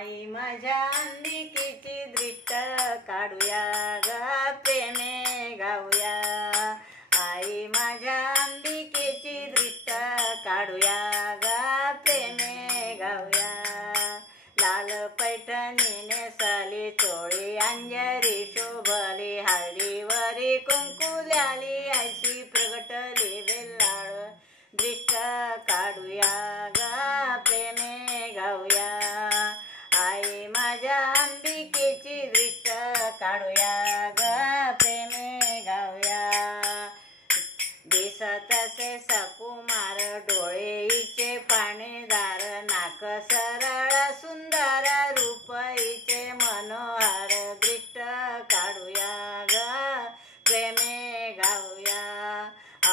आई माझ्या अंबिकेची दृष्ट काढूया ग प्रेमे गाऊया। आई माझ्या अंबिकेची दृष्ट काढूया ग प्रेमे गाऊया। लाल पैठणीने साली चोळी अंजरी शोभली हळदीवरी कुंकुल्याली ऐशी प्रगटली वेल्हाळ दृष्ट काढूया ग प्रेमे गाऊया। आई माझ्या अंबिकेची दृष्ट काढूया ग प्रेमे गाऊया। दिसत असे सकुमार डोळे हिचे पाणीदार नाक सरळ सुंदर रूप हिचे मनोहर दृष्ट काढूया ग प्रेमे गाऊया।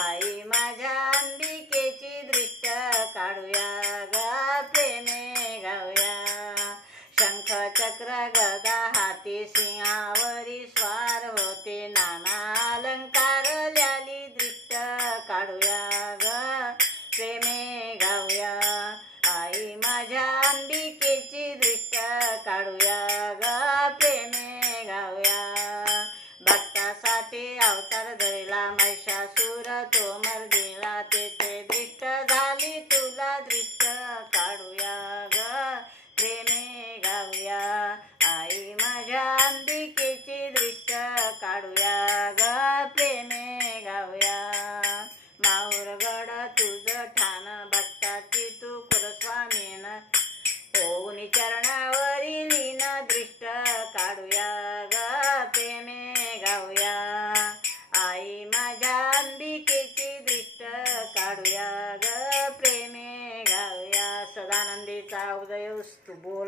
आई माझ्या अंबिकेची दृष्ट काढूया ग प्रेमे गाऊया। शंख चक्र गदा हाती सिंहावरी स्वार होते नाना अलंकार ल्याली दृष्ट काढूया ग प्रेमे गाऊया। आई माझ्या अंबिकेची दृष्ट काढूया ग प्रेमे गाऊया। भक्तासाठी अवतार धरला महिषासूर तो मर्दिला तेथे दृष्ट झाली तुला दृष्ट काढूया ग प्रेमे गाऊया। आई माझ्या अंबिकेची दृष्ट काढूया ग प्रेमे गाऊया। माहुरगड तुझ ठाण भक्ताची तू कुलस्वामीन होऊन चरणावरी लीन दृष्ट काढूया ग प्रेमे गाऊया। आई माझ्या अंबिकेची दृष्ट काढूया ग प्रेमे गाऊया। सदानंदीचा उदय तू बोल।